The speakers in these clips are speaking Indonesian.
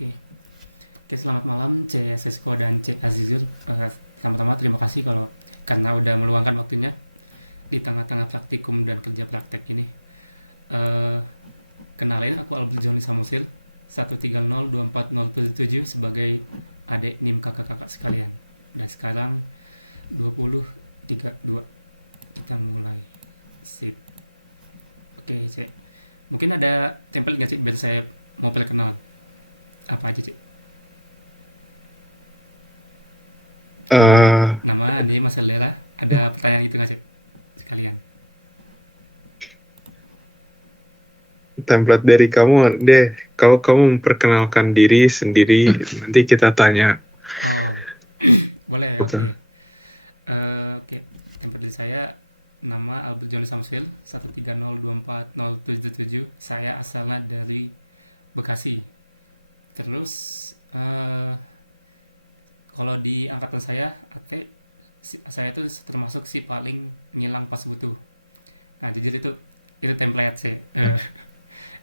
Oke. Oke, selamat malam C. Sesko dan C. Azizur. Pertama-tama terima kasih karena udah meluangkan waktunya di tengah-tengah praktikum dan kerja praktek ini. Eh, Kenalin, aku Albert Joni Samusil 1302407 sebagai adik NIM kakak-kakak sekalian. Dan sekarang 2032 kita mulai. Sip. Oke, C. Mungkin ada template nggak sih biar saya mau perkenalan? Apa aja, C? eh Nama Andi Mas Selera. Ada pertanyaan gitu nggak, C? Sekalian. Template dari kamu deh. Kalau kamu memperkenalkan diri sendiri, nanti kita tanya. Oh, boleh, Oke. oke. Oke, tempat dari saya nama Albert Johnny Samsul 130240777. Saya asalnya dari Bekasi. Terus eh kalau di angkatan saya AT, saya tuh termasuk si paling ngilang pas butuh. Nah, jujur itu template sih.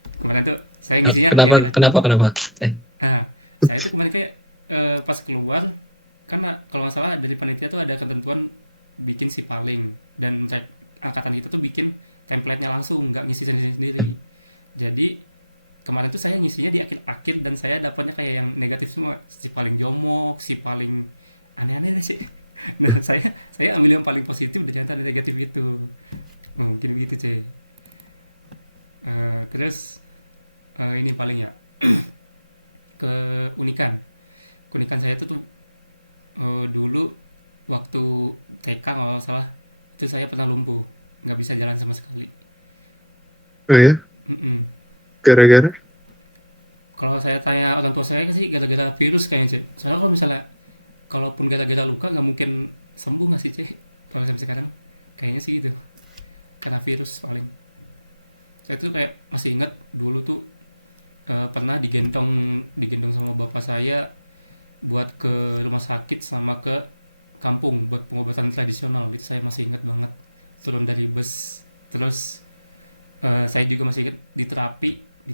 Kemarin tuh saya ngisinya Kenapa gara-gara kenapa kenapa? Eh, saya tuh kemarin kayak pas keluar, karena kalau nggak salah dari panitia tuh ada ketentuan bikin si paling, dan angkatan kita tuh bikin template-nya langsung, nggak ngisi sendiri-sendiri. Jadi kemarin tuh saya ngisinya di akhir-akhir dan saya dapatnya kayak yang negatif semua, si paling jomok, si paling aneh-aneh deh sih. Nah, saya ambil yang paling positif dan ternyata ada negatif itu. Mungkin begitu, cuy. Terus ini paling ya keunikan. Keunikan saya tuh dulu waktu TK kalau nggak salah itu saya pernah lumpuh, nggak bisa jalan sama sekali. Oh ya, Mm-mm. gara-gara? Kalau saya tanya orang tua saya sih gara-gara virus kayaknya, cek. Soalnya kalau misalnya kalaupun gara-gara luka nggak mungkin sembuh nggak sih, cek? Kalau sampai sekarang kayaknya sih gitu, karena virus paling. Saya tuh kayak masih inget dulu tuh pernah digendong digendong sama bapak saya buat ke rumah sakit sama ke kampung buat pengobatan tradisional. Itu saya masih ingat banget, turun dari bus. Terus saya juga masih ingat di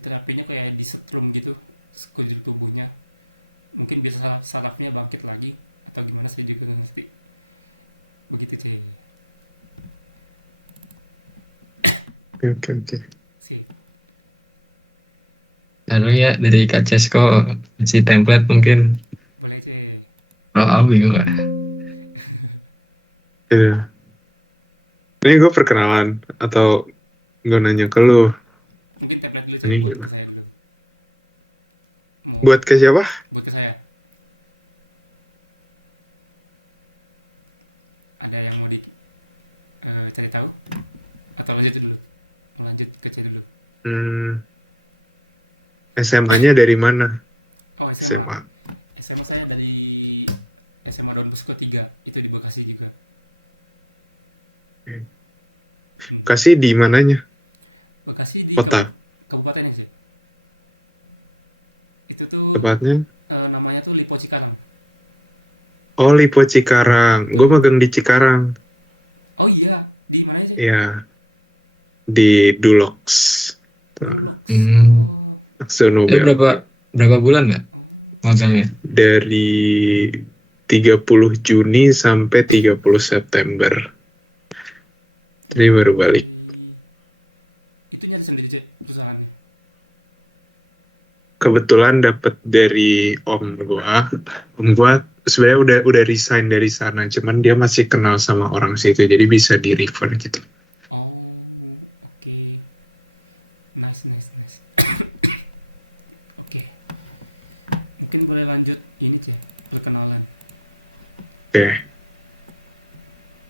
terapinya kayak disetrum gitu sekujur tubuhnya, mungkin biar sarafnya bangkit lagi atau gimana, saya juga nggak ngerti. Begitu, cuy. Oke, oke, oke. Sih. lalu ya dari Kak Cesko si template mungkin. Boleh, cuy. Oh, aku bingung nggak? Ya. Ini gue perkenalan atau gue nanya ke lu? Mungkin template dulu, cuy, Ini buat ke gimana? saya dulu. Mau Buat ke siapa? buat ke saya, ada yang mau cari tahu atau lanjut dulu? Mau lanjut ke C dulu? SMA-nya dari mana? Oh, SMA. SMA. SMA saya dari SMA Don Bosco 3, itu di Bekasi juga. Oke. Hmm. Kasih di mananya? Bekasi di Kota. kabupaten sih. Itu tuh Tepatnya? namanya tuh Lipo Cikarang. Oh, Lipo Cikarang. Gue Tuh. magang di Cikarang. Oh iya, di mana sih? Ya, di Dulox. Tuh, Dulox. Hmm. Oh. Akzo Itu Nobel. berapa bulan nggak Oh. magangnya? Dari 30 Juni sampai 30 September. Jadi baru Oke. balik. Itu nyari sendiri, Cek, perusahaannya. Kebetulan dapet dari om gua. Om gua sebenarnya udah resign dari sana, cuman dia masih kenal sama orang situ, jadi bisa di refer gitu. Oh, oke. Nice, nice, nice. Oke. Mungkin boleh lanjut ini, Cek, perkenalan. Oke.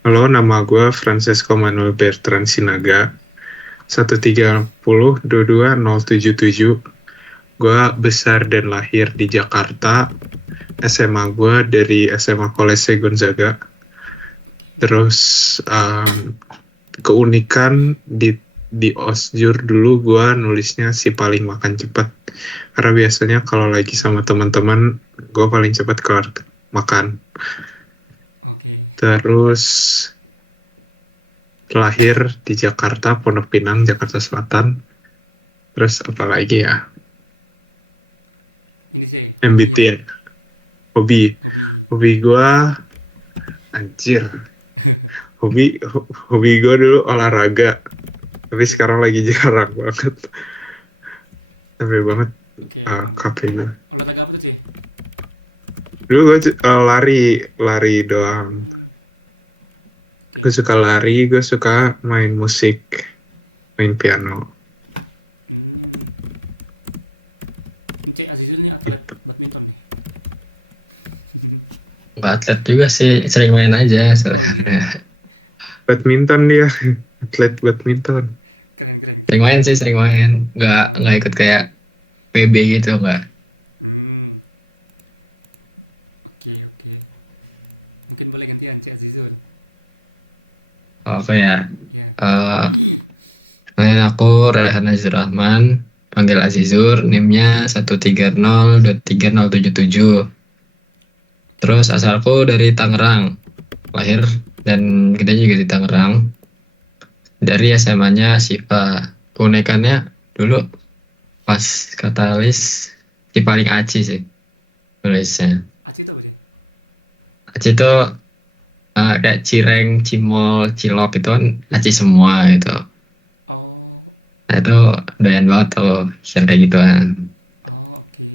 Halo, nama gua Francesco Manuel Bertrand Sinaga. 130220777. Gua besar dan lahir di Jakarta. SMA gua dari SMA Kolese Gonzaga. Terus keunikan di Osjur dulu gue nulisnya si paling makan cepat, karena biasanya kalau lagi sama teman-teman gue paling cepat kelar makan. Oke. Terus lahir di Jakarta, Pondok Pinang, Jakarta Selatan. Terus apa lagi ya? Ini sih MBTI. Hobi. hobi. Hobi gue, anjir. Hobi gue dulu olahraga. Tapi Oke. sekarang lagi jarang banget. Sampai banget Oke, aman. kafe gue. Olahraga apa tuh, Ci? Dulu gue lari doang. Oke. Gue suka lari, gue suka main musik, main piano. Cek Azizul ini atlet badminton nih. Nggak atlet juga sih, sering main aja. Oh iya, Badminton dia, atlet badminton. keren. Sering main sih, sering main. Nggak ikut kayak PB gitu, nggak. Oke. Mungkin boleh gantian Cek Azizul. Apa ya? Ya. Aku Raihan Azizur Rahman, panggil Azizur, NIM-nya 130230077. Terus asalku dari Tangerang, lahir dan gede juga di Tangerang. Dari SMA-nya Siva. Keunikannya dulu pas katalis si paling aci sih tulisnya. Aci itu apa sih? Aci itu kayak cireng, cimol, cilok itu kan aci semua gitu. Oh, Nah itu doyan banget tuh yang kayak gituan. oke.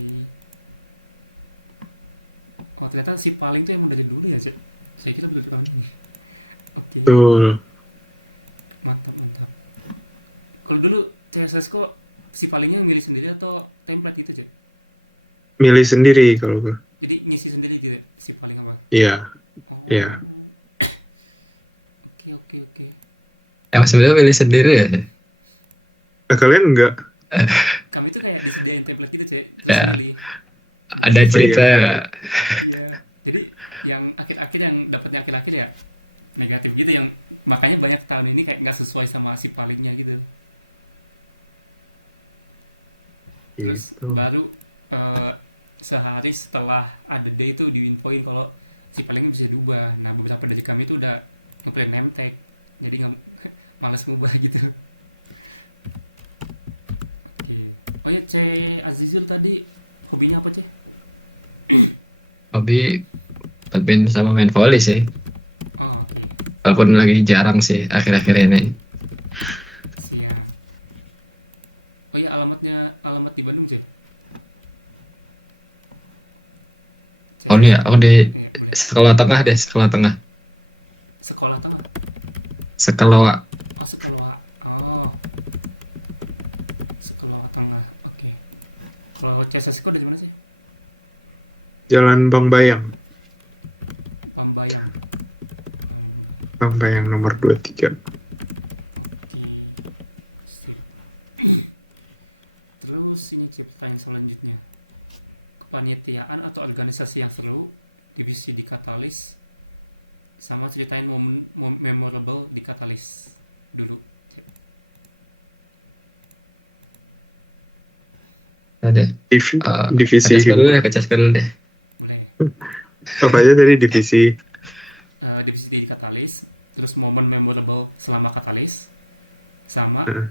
Oh, ternyata si paling tuh emang dari dulu ya, Cek. Saya kira betul tahun ini. Oke, Betul. mantap. Kalau dulu CSS kok si palingnya milih sendiri atau template gitu, Cek? Milih sendiri kalau gue. Jadi ngisi sendiri gitu si paling apa? Iya, Oh. iya. Oke. Emang sebenarnya pilih sendiri ya? Kalian enggak? Kami tuh kayak disediain template gitu, Cek, terus Ya. milih. Bukan Ada gitu. cerita Iya. Jadi yang akhir-akhir yang dapatnya akhir-akhir ya negatif gitu, yang makanya banyak tahun ini kayak nggak sesuai sama si palingnya gitu. Terus Gitu. baru sehari setelah ada day itu diinfoin kalau si palingnya bisa diubah. Nah, beberapa dari kami itu udah ngeplan name tag, jadi nggak males ngubah gitu. Oke. Oh ya, C Azizul tadi hobinya apa, C? hobi badminton sama main volley sih. Oh, oke. Walaupun lagi jarang sih akhir-akhir ini. Siap. Oh ya, alamat di Bandung, C. Oh nih ya, aku di Iya, boleh. sekolah tengah deh, sekolah tengah. Sekolah tengah. Sekolah Oh, sekolah. Oh. Sekolah tengah. Oke. Kalau CSS dari mana sih? Jalan Bang Bayang. Pambayang. Bang Bayang nomor 23. Oke. Sip. Terus ini pertanyaan selanjutnya. Kepanitiaan atau organisasi yang seru, divisi di Katalis, sama ceritain momen memorable di Katalis dulu. ada. Divisi Kecas dulu deh. Boleh. apa aja tadi divisi? Divisi di Katalis, terus momen memorable selama Katalis, sama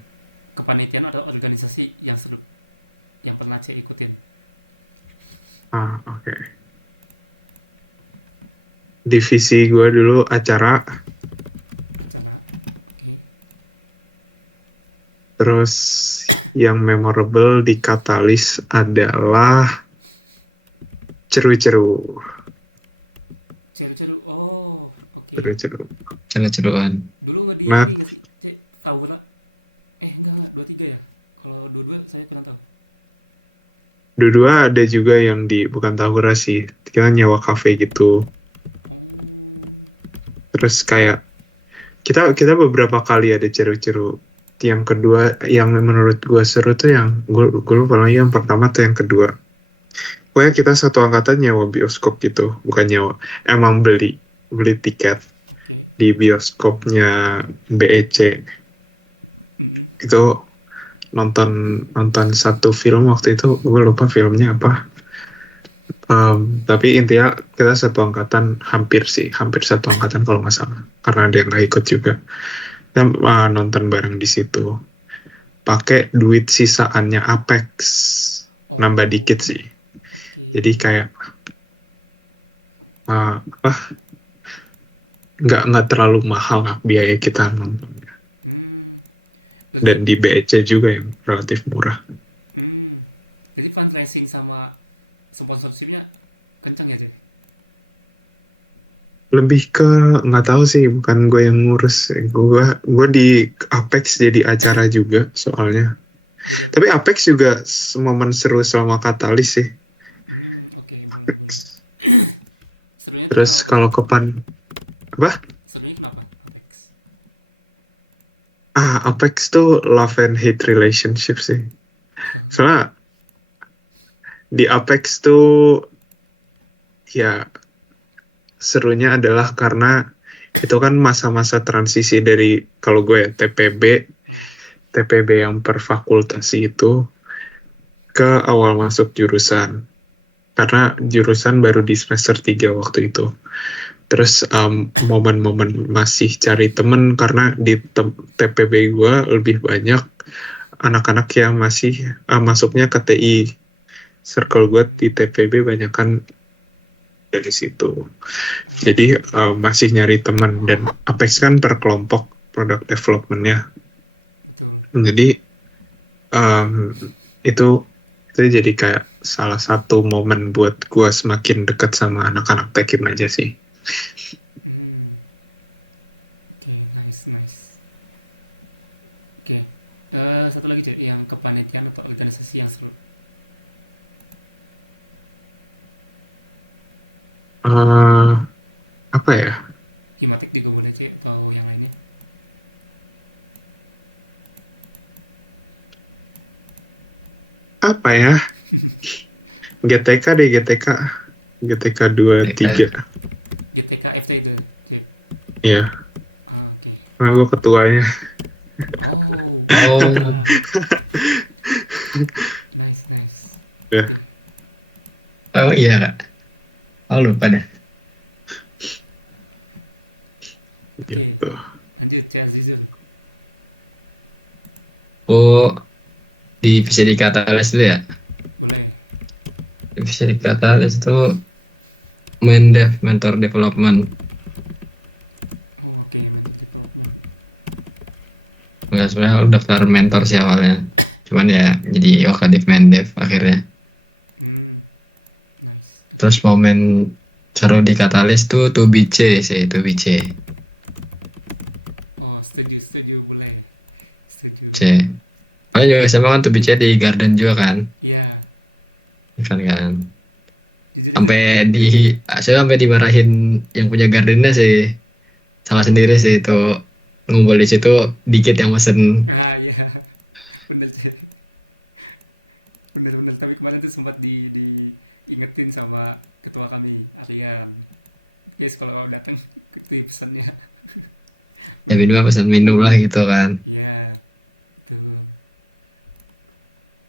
kepanitiaan atau organisasi yang seru yang pernah C ikutin. Oke. Divisi gue dulu acara. Oke. Terus yang memorable di Katalis adalah ceru-ceru. Ceru-ceru. Oh, oke. Ceru-ceru. Ceru-ceruan. Dulu nggak di Nah. ini nggak sih? Tahu lah. Enggak 23 ya. Kalau 22 saya kurang tahu. Dua ada juga yang di bukan Tahura sih, kita nyewa kafe gitu. Oh. Terus kayak kita beberapa kali ada ceru-ceru. Yang kedua yang menurut gue seru tuh yang gue lupa lagi, yang pertama tuh yang kedua. Pokoknya kita satu angkatan nyewa bioskop gitu, bukan nyewa, emang beli tiket Oke. di bioskopnya BEC. Itu nonton satu film waktu itu, gue lupa filmnya apa. Tapi intinya kita satu angkatan, hampir satu angkatan kalau nggak salah, karena ada yang nggak ikut juga. Kita nonton bareng di situ, pakai duit sisaannya Apex, nambah dikit sih. Jadi kayak apa, nggak terlalu mahal lah biaya kita nonton. Hmm. Berarti Dan di BEC juga yang relatif murah. hmm. Jadi fundraising sama sponsorshipnya kencang ya, Cek? Lebih ke nggak tahu sih, bukan gue yang ngurus. Gue di Apex jadi acara juga soalnya. Jadi Tapi Apex juga momen seru selama Katalis sih. oke, boleh, boleh. Serunya tuh Terus kenapa, Pak? kalau apa? Serunya kenapa, Apex? Apex tuh love and hate relationship sih. Soalnya di Apex tuh ya serunya adalah karena itu kan masa-masa transisi dari, kalau gue ya, Hmm. TPB yang per fakultasi itu ke awal masuk jurusan. Karena Oh, jurusan baru di semester 3 waktu itu. Terus momen-momen masih cari temen karena di TPB gue lebih banyak anak-anak yang masih masuknya ke TI. Circle gue di hmm. TPB banyak kan dari situ. Oh, Jadi oke. masih nyari teman, dan Apex kan per kelompok product development-nya. Betul. Jadi um, itu itu jadi kayak salah satu momen buat gue semakin dekat sama anak-anak Tekim aja sih. Hmm. Oke, nice, nice. Oke. Satu lagi, Cek, yang kepanitiaan atau organisasi yang seru. Eh apa ya? Himatek juga boleh, Cek, atau yang lainnya. Apa ya? GTK deh, GTK 23. GTK FT itu, Cek. Iya, Ah, oke. karena gue ketuanya. Oh, Oh, GTK. Nice, nice. Ya, Oke. oh iya Kak. Oh lupa dah. Oke. gitu. Lanjut, Cek Azizul. Oh, bisa dikatalis dulu ya. Boleh. Bisa dikatalis itu mentor development. Oh, oke. Mental development. Enggak, sebenarnya aku daftar mentor sih awalnya. Cuman ya jadi Okadif Mendev akhirnya. Hmm, nice. Oke. Terus momen seru di Katalis tuh 2BC sih, 2BC. Oh, setuju, setuju. Boleh. Setuju. C. Oh juga sama kan 2BC di Garden juga kan? Iya. Kan. Jujur itu. Saya sampai dimarahin yang punya gardennya sih. Salah Oh, sendiri oke. sih itu, ngumpul di situ dikit yang mesen. Ah, iya. Bener, Cek. Bener-bener. Tapi kemarin tuh sempat diingetin sama ketua kami, Aryan. Guys, kalau kau datang, ikuti pesannya. Ya minimal Bener-bener. pesan minum lah gitu kan. Iya, betul.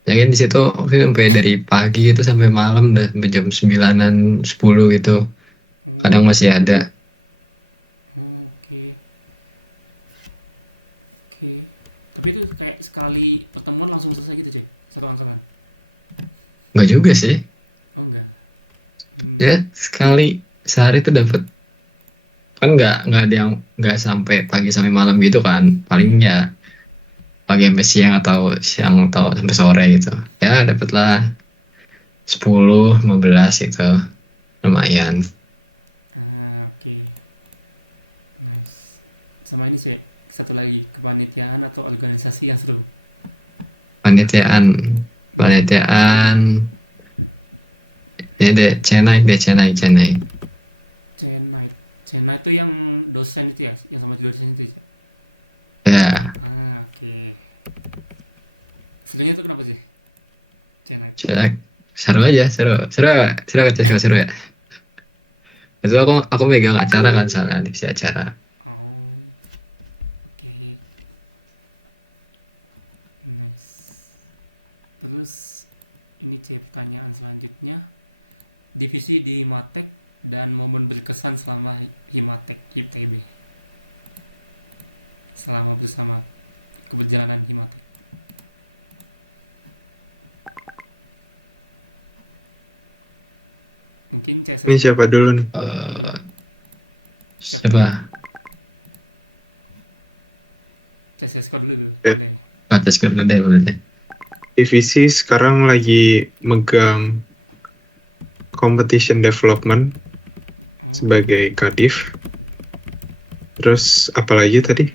Ya kan di situ aku sampai dari pagi itu sampai malam dah sampai jam 9-an 10 gitu. Kadang Oh, masih ada. oh, oke. Oke. Tapi itu kayak sekali pertemuan langsung selesai gitu, Cek? Satu angkatan? Enggak juga sih. Oh, enggak. Hmm. Ya sekali sehari tuh dapat, kan nggak ada yang nggak sampai pagi sampai malam gitu kan, paling Iya. ya pagi sampai siang atau siang atau sampai sore gitu ya, dapat lah 10-15 gitu, lumayan. Ah, oke. Nice. Sama ini, Cek. Satu lagi, kepanitiaan atau organisasi yang seru. Panitiaan, Hmm. ini deh Chennai. Chennai. Chennai itu yang dosen itu ya? Yang sama dosen itu, Cek? Ya Ah, oke. Serunya tuh kenapa sih? Chennai. Chennai seru aja, seru ya. Itu aku megang acara kan, salah divisi acara. Oh, oke. Nice. Terus ini C, pertanyaan selanjutnya. Divisi di Himatek dan momen berkesan selama Himatek ITB. Selama bersama keberjalanan Himatek. Mungkin Ini CSS siapa dulu nih? Siapa? CSS dulu Ya. boleh. Batas deh berarti. Divisi sekarang lagi megang competition development Oh, sebagai kadif. Terus apalagi tadi?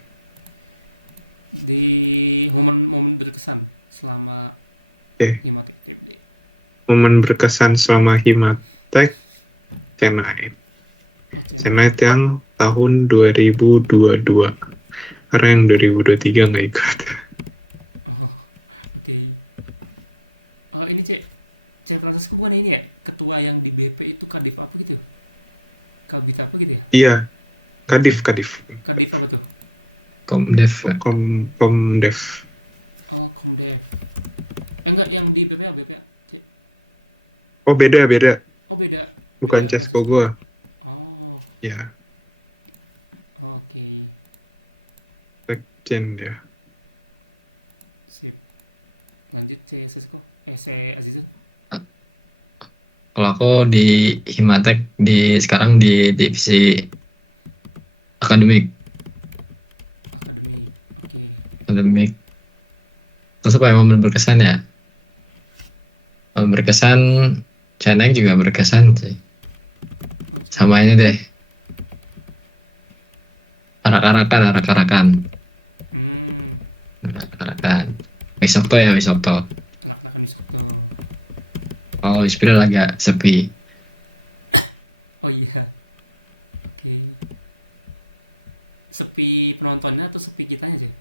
di momen berkesan selama Oke, Himatek TBD. momen berkesan selama Himatek Senai. Oh, Senai channel. yang tahun 2022. Karena yang 2023 nggak ikut. Oh, oke. Oh, ini C Francesco bukan ini ya? Ketua yang di BP itu Kadif apa gitu? Kabit apa gitu ya? Iya, kadif. Kadif apa tuh? Komdev. Komdev. Oh, Komdev. Enggak, yang di BPA, BPA. Oh, beda. Oh, beda. Bukan Beda Cesko Francesco. gua. Oh, Ya, oke. sekjen dia. Sip. Lanjut C Sesko. C Azizul. Kalau aku di Himatek sekarang di divisi akademik. Akademik. Oke. Akademik. Terus apa yang momen berkesan ya? Momen berkesan, China juga berkesan sih. Oh, Sama ini deh. Arak-arakan. Hmm. Arak-arakan. Wisokto. Anak-anak Misokto. Kalau Spiral agak sepi. Oh iya. Oke. Sepi penontonnya atau sepi kitanya sih?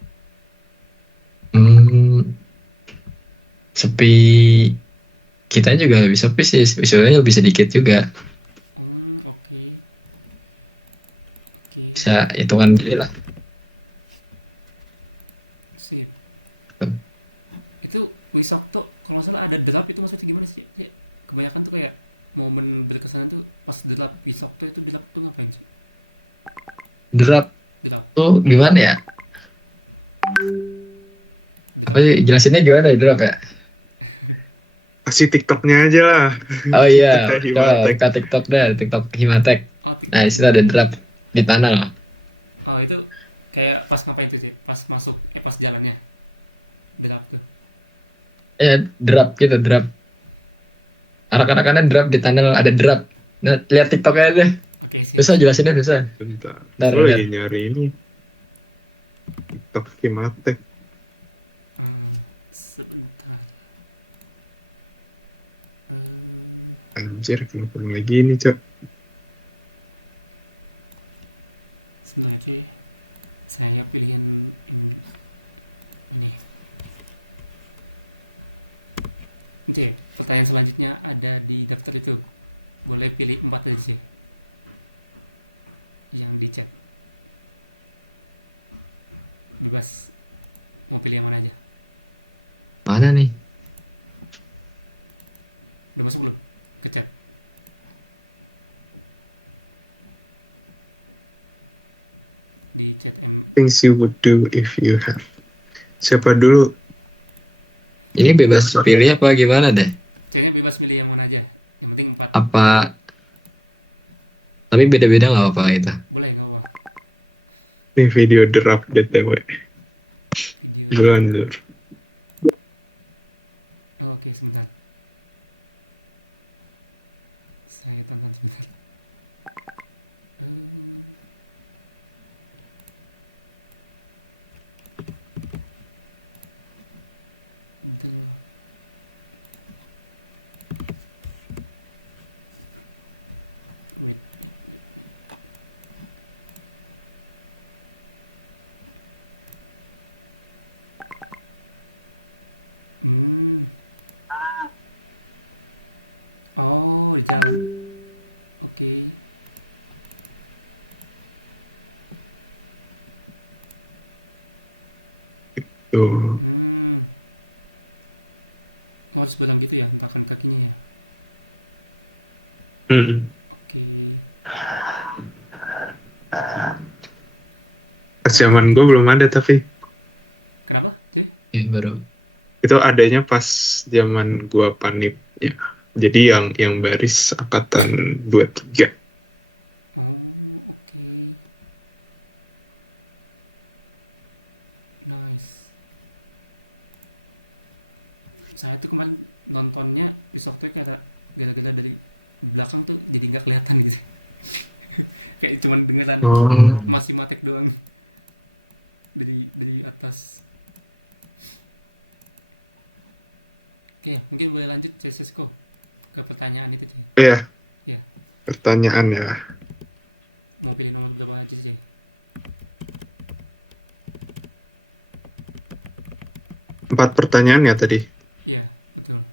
Sepi kita juga lebih sepi sih. Visualnya lebih sedikit juga. Oke. Bisa hitungan diri lah. Sip. Itu Wisokto kalau nggak salah ada drop itu maksudnya gimana sih? Kebanyakan tuh kayak momen berkesan tuh pas drop Wisokto itu drop tuh ngapain sih? Drop Drop. tuh gimana ya? Apa sih jelasinnya gimana ya drop ya? Kasih TikToknya aja lah. Oh iya, Kita coba Himatek. buka TikTok deh, TikTok Himatek. Oh, TikTok. Nah, di situ ada drop di tanah. Oh, itu kayak pas ngapain tuh sih? Pas masuk pas jalannya. Drop tuh. Drop gitu, drop. Arak-arakannya drop di tunnel ada drop. Nah, lihat TikToknya aja. Oke, siap. Susah jelasinnya susah. Bentar. Bentar, Gue bentar. lagi nyari ini. TikTok Himatek. Sebentar. Anjir, kenapa lagi ini, Cok? Sebentar aja. Saya pilihan ini. C, pertanyaan selanjutnya ada di daftar itu. Boleh pilih 4 aja, C. Yang di chat. Bebas. Mau pilih yang mana aja. Mana nih? Udah masuk belum? Ke chat. Di chat Things you would do if you have. Siapa dulu? Ini bebas pilih apa gimana deh? C-nya bebas milih yang mana aja. Yang penting 4. Apa? Tapi beda-beda nggak apa itu? Boleh, nggak apa. Ini video draft DTW. Video. Duluan dulu. Oh, oke, sebentar. Saya tonton sebentar. Duh. Wait. Oh, di jalan. Oke. Tuh. Oh, harus bilang gitu ya, hentakan kakinya ya. Oke. Pas zaman gue belum ada tapi. Kenapa, J? Baru. Itu adanya pas zaman gue panit. Ya. Jadi yang baris angkatan 23. Oh, oke. Nice. Saya tuh kemarin nontonnya besok tuh kayak gara-gara dari belakang tuh jadi nggak kelihatan gitu. Kayak cuman dengeran Oh, masih matek doang dari atas. Oke, mungkin boleh lanjut Cesesko ke pertanyaan itu, Cey. iya, Ya, pertanyaan ya. mau pilih nomor berapa aja, Cey? 4 pertanyaan ya tadi. Iya, betul.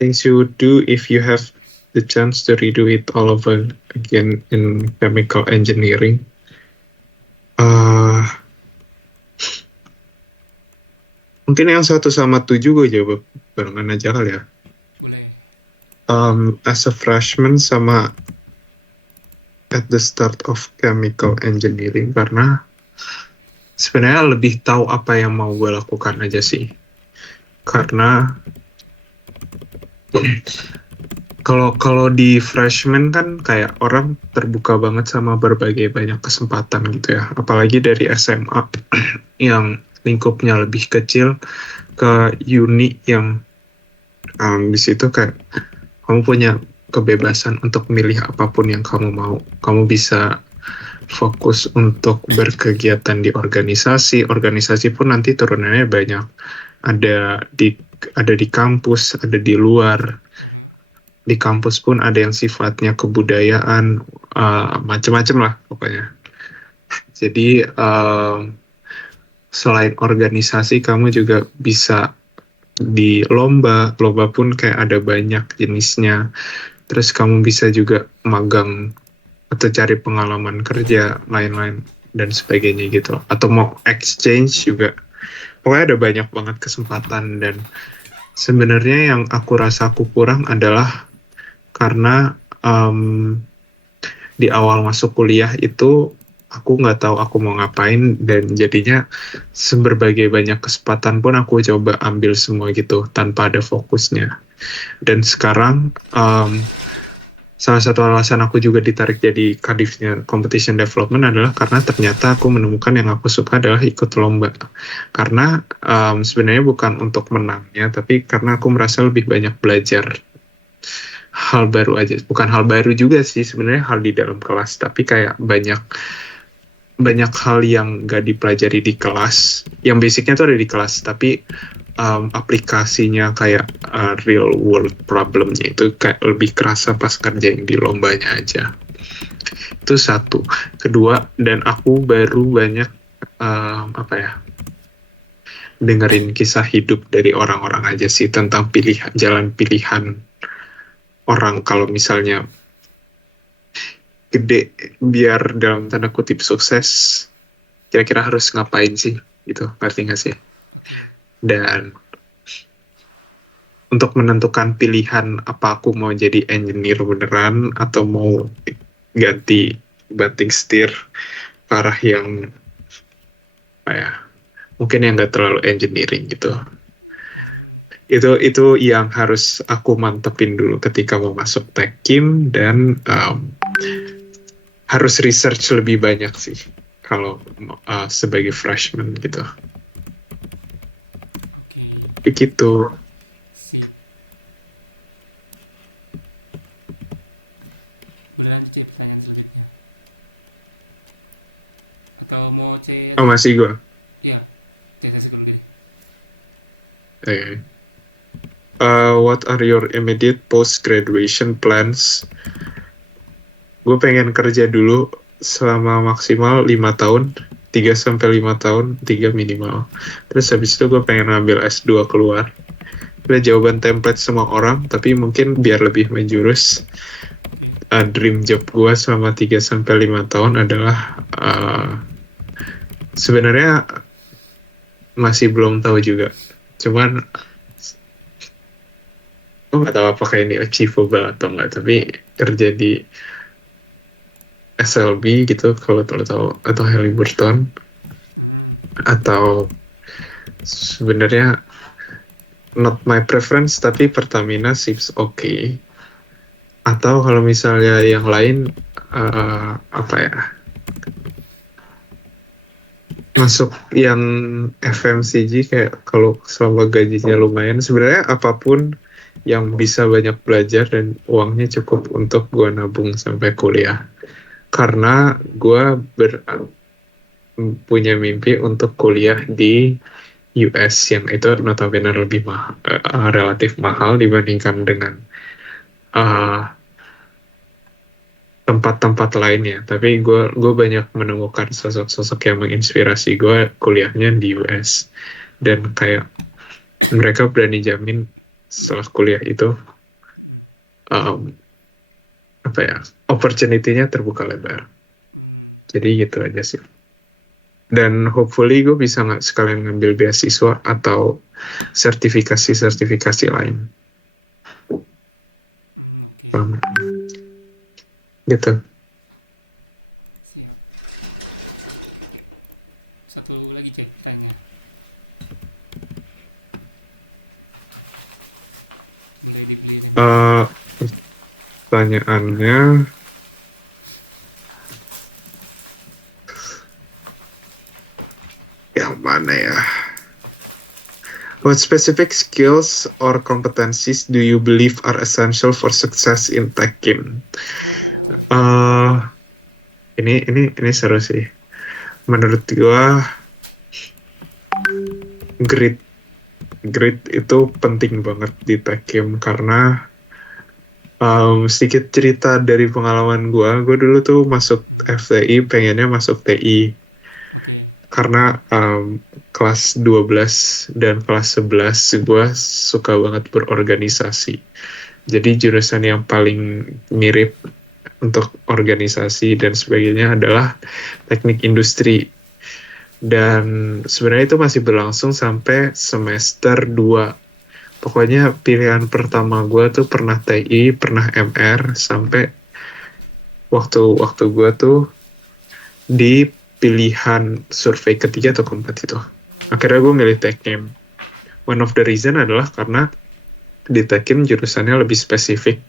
Things you would do if you have the chance to redo it all over again in chemical engineering. Mungkin yang 1 sama 7 gue jawab barengan aja kali ya. Boleh. As a freshman sama at the start of chemical engineering, karena sebenarnya lebih tahu apa yang mau gue lakukan aja sih. Karena kalau di freshman kan kayak orang terbuka banget sama berbagai banyak kesempatan gitu ya, apalagi dari SMA yang lingkupnya lebih kecil ke uni yang di situ kayak kamu punya kebebasan untuk milih apapun yang kamu mau. Kamu bisa fokus untuk berkegiatan di organisasi. Organisasi pun nanti turunannya banyak. Ada di kampus, ada di luar. Mhm. Di kampus pun ada yang sifatnya kebudayaan, macam-macam lah pokoknya. Jadi selain organisasi, kamu juga bisa di lomba pun kayak ada banyak jenisnya. Terus kamu bisa juga magang atau cari pengalaman kerja lain-lain dan sebagainya gitu. Atau mau exchange juga. Pokoknya ada banyak banget kesempatan, dan sebenarnya yang aku rasa aku kurang adalah karena di awal masuk kuliah itu aku nggak tahu aku mau ngapain, dan jadinya berbagai banyak kesempatan pun aku coba ambil semua gitu tanpa ada fokusnya. Dan sekarang salah satu alasan aku juga ditarik jadi kadifnya competition development adalah karena ternyata aku menemukan yang aku suka adalah ikut lomba. Karena sebenarnya bukan untuk menangnya, tapi karena aku merasa lebih banyak belajar hal baru aja. Bukan hal baru juga sih sebenarnya, hal di dalam kelas, tapi kayak banyak hal yang gak dipelajari di kelas, yang basicnya tuh ada di kelas, tapi aplikasinya kayak real world problemnya itu kayak lebih kerasa pas kerjain di lombanya aja. Itu satu. Kedua, dan aku baru banyak dengerin kisah hidup dari orang-orang aja sih tentang jalan pilihan orang kalau misalnya gede biar dalam tanda kutip sukses, kira-kira harus ngapain sih gitu, ngerti nggak sih? Oke. Dan untuk menentukan pilihan apa aku mau jadi engineer beneran atau mau ganti banting setir ke arah yang mungkin yang nggak terlalu engineering gitu. Itu yang harus aku mantepin dulu ketika mau masuk Techkim, dan harus research lebih banyak sih kalau sebagai freshman gitu. Oke. Begitu. Sip. Boleh lanjut Cey pertanyaan selanjutnya? Atau mau C? Oh, masih gue. Iya. Saya dulu deh. What are your immediate post-graduation plans? Gue pengen kerja dulu selama maksimal 5 tahun, 3-5 tahun, 3 minimal. Terus habis itu gue pengen ambil S2 keluar. Udah jawaban template semua orang, tapi mungkin biar lebih menjurus. Dream job gue selama 3-5 tahun adalah sebenarnya masih belum tahu juga. Cuman gue gak tahu apakah ini achievable atau enggak, tapi kerja di SLB gitu kalau tahu, atau Halliburton, atau sebenarnya not my preference, tapi Pertamina seems okay. Atau kalau misalnya yang lain, apa ya, masuk yang FMCG kayak kalau selama gajinya lumayan, sebenarnya apapun yang bisa banyak belajar dan uangnya cukup untuk gue nabung sampai kuliah. Karena gue punya mimpi untuk kuliah di US yang itu notabene lebih mahal, relatif mahal dibandingkan dengan tempat-tempat lainnya. Tapi gue banyak menemukan sosok-sosok yang menginspirasi gue kuliahnya di US, dan kayak mereka berani jamin setelah kuliah itu apa ya, opportunity-nya terbuka lebar. Jadi gitu aja sih. Dan hopefully gue bisa nggak sekalian ngambil beasiswa atau sertifikasi lain. Oke. Gitu. Siap. Oke. Satu lagi cek tanya. Boleh dibeli dan Pertanyaannya, yang mana ya? What specific skills or competencies do you believe are essential for success in tech game? Ini seru sih. Menurut gua, grit itu penting banget di tech game karena sedikit cerita dari pengalaman gua dulu tuh masuk FTI, pengennya masuk TI. Oke. Karena kelas 12 dan kelas 11 gue suka banget berorganisasi. Jadi jurusan yang paling mirip untuk organisasi dan sebagainya adalah teknik industri. Dan sebenarnya itu masih berlangsung sampai semester 2. Pokoknya pilihan pertama gue tuh pernah TI, pernah MR, sampai waktu gue tuh di pilihan survei ketiga atau keempat itu. Akhirnya gue milih Techem. One of the reason adalah karena di Techem jurusannya lebih spesifik.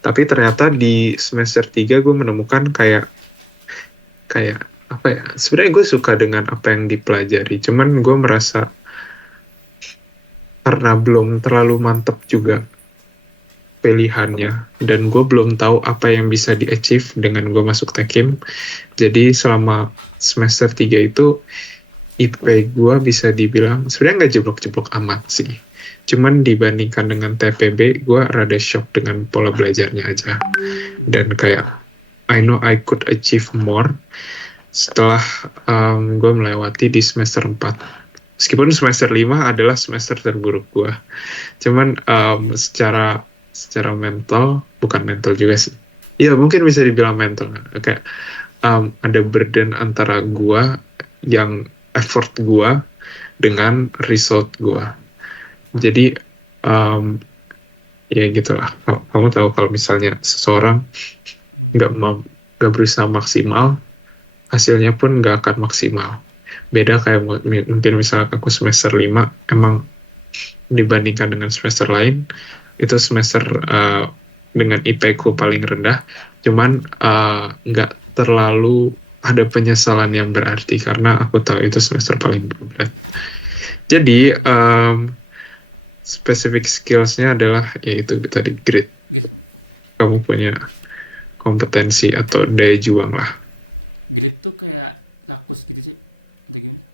Tapi ternyata di semester 3 gue menemukan kayak apa ya, sebenarnya gue suka dengan apa yang dipelajari, cuman gue merasa karena belum terlalu mantap juga pilihannya, dan gue belum tahu apa yang bisa di-achieve dengan gue masuk Techem. Jadi selama semester 3 itu IP gue bisa dibilang sebenarnya nggak jeblok-jeblok amat sih, cuman dibandingkan dengan TPB gue rada shock dengan pola belajarnya aja, dan kayak I know I could achieve more setelah gue melewati di semester 4. Meskipun semester 5 adalah semester terburuk gue, cuman secara mental, bukan mental juga sih, ya mungkin bisa dibilang mental, kayak ada burden antara gue yang effort gue dengan result gue. Jadi ya gitulah, kamu tahu kalau misalnya seseorang nggak berusaha maksimal, hasilnya pun nggak akan maksimal. Beda kayak mungkin misalnya aku semester 5 emang dibandingkan dengan semester lain itu semester dengan IP ku paling rendah, cuman nggak terlalu ada penyesalan yang berarti karena aku tahu itu semester paling berat. Jadi specific skills-nya adalah yaitu tadi grit. Kamu punya kompetensi atau daya juang lah. Grit tuh kayak lakus gitu sih, atau gimana?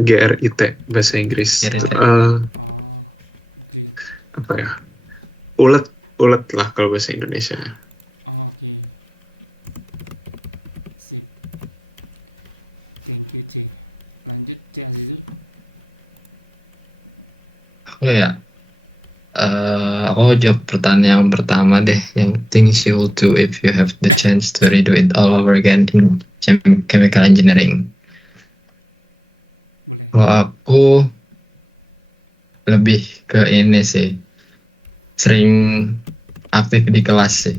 GRIT bahasa Inggris. Grit. Apa ya? Ulet lah kalau bahasa Indonesia. Oke. Sip. Thank you C. Lanjut C Azizul. Aku jawab pertanyaan yang pertama deh, yang things you will do if you have the chance to redo it all over again in chemical engineering. Boleh. Kalau aku lebih ke ini sih, sering aktif di kelas sih,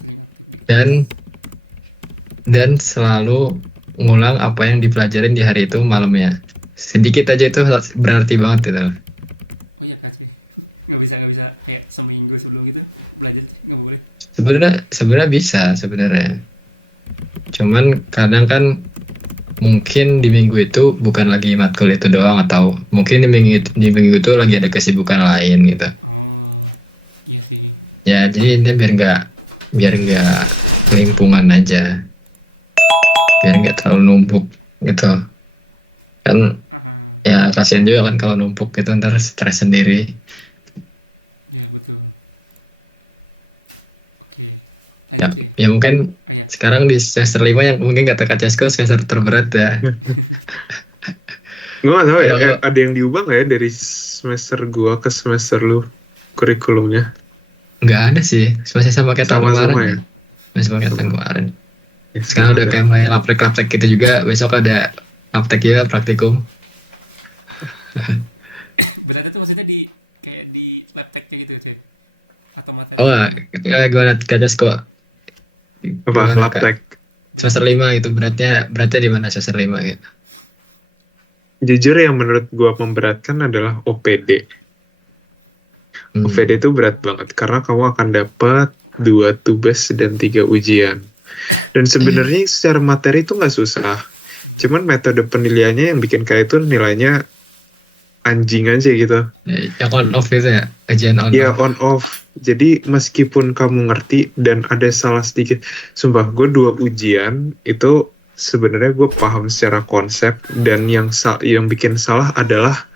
Sering aktif di kelas. dan selalu ngulang apa yang dipelajarin di hari itu malamnya. sedikit aja itu berarti banget itu. Oh iya Kak, nggak bisa kayak seminggu sebelum gitu belajar nggak boleh. Sebenarnya bisa sebenarnya. Cuman kadang kan mungkin di minggu itu bukan lagi matkul itu doang, atau mungkin di minggu itu lagi ada kesibukan lain gitu. Oh iya sih. Ya jadi ini biar nggak kelimpungan aja, biar nggak terlalu numpuk gitu kan. Ah, Ya kasihan juga kan kalau numpuk gitu, ntar stres sendiri. ya betul. Oke, Ya, lanjut sih. ya mungkin Oh ya, sekarang di semester 5 yang mungkin kata Kak Cesko semester terberat ya. Gue gak tahu ya, Kalau ada yang diubah nggak ya dari semester gua ke semester lu kurikulumnya? nggak ada sih, masih sama kayak tahun kemarin Sama-sama ya. ya? Masih sama kayak tahun kemarin. Ya, Sekarang udah ada. kayak mulai laptek-laptek gitu juga. Besok ada laptek ya, praktikum. berarti itu maksudnya di kayak di lab tech-nya gitu cuy, atau materi Oh, praktiknya? gimana Kak Cesko? Apa, Gimana Kak? laptek? Semester Berarti 5 itu beratnya di mana semester 5 gitu? Jujur yang menurut gua memberatkan adalah OPD. OPD itu berat banget karena kamu akan dapat 2 tugas dan 3 ujian. Dan sebenarnya secara materi itu nggak susah. Cuman metode penilaiannya yang bikin kayak itu nilainya anjing aja gitu. Yang on off gitu ya, ujian on Ya off. on off. Jadi meskipun kamu ngerti dan ada salah sedikit, sumpah gue 2 ujian itu sebenarnya gue paham secara konsep, dan yang bikin salah adalah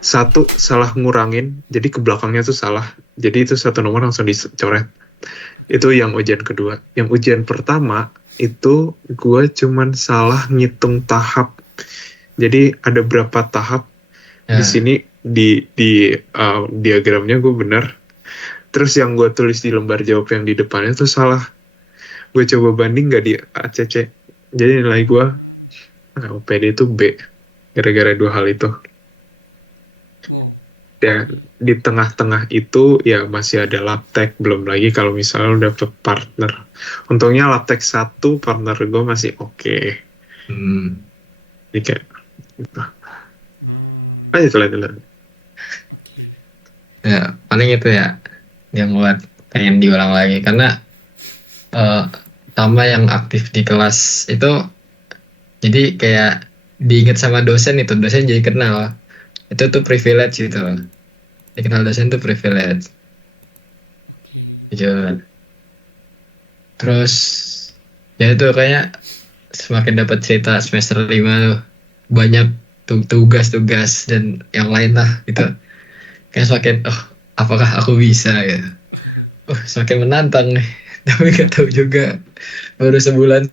satu salah ngurangin, jadi ke belakangnya tuh salah. Jadi itu satu nomor langsung dicoret. Itu yang ujian kedua. Yang ujian pertama itu gue cuman salah ngitung tahap. Jadi ada berapa tahap Ya. di sini di diagramnya gue benar. Terus yang gue tulis di lembar jawab yang di depannya tuh salah. Gue coba banding nggak di ACC. Jadi nilai gue OPD itu B. Gara-gara 2 hal itu. wow. Ya, Oke. di tengah-tengah itu ya masih ada laptek. Belum lagi kalau misalnya udah dapet partner. Untungnya laptek 1 partner gue masih oke. Jadi kayak gitu. Lanjut. Oke. Ya, paling itu ya yang buat pengen diulang lagi, karena sama yang aktif di kelas itu, jadi kayak diingat sama dosen, itu dosen jadi kenal. Itu tuh privilege gitu loh. Dikenal dosen tuh privilege Oke. gitu. Terus ya itu kayak semakin dapat cerita semester 5 tuh banyak tugas-tugas dan yang lain lah gitu. Kayak semakin apakah aku bisa gitu. Semakin menantang nih. Tapi nggak tahu juga, baru sebulan.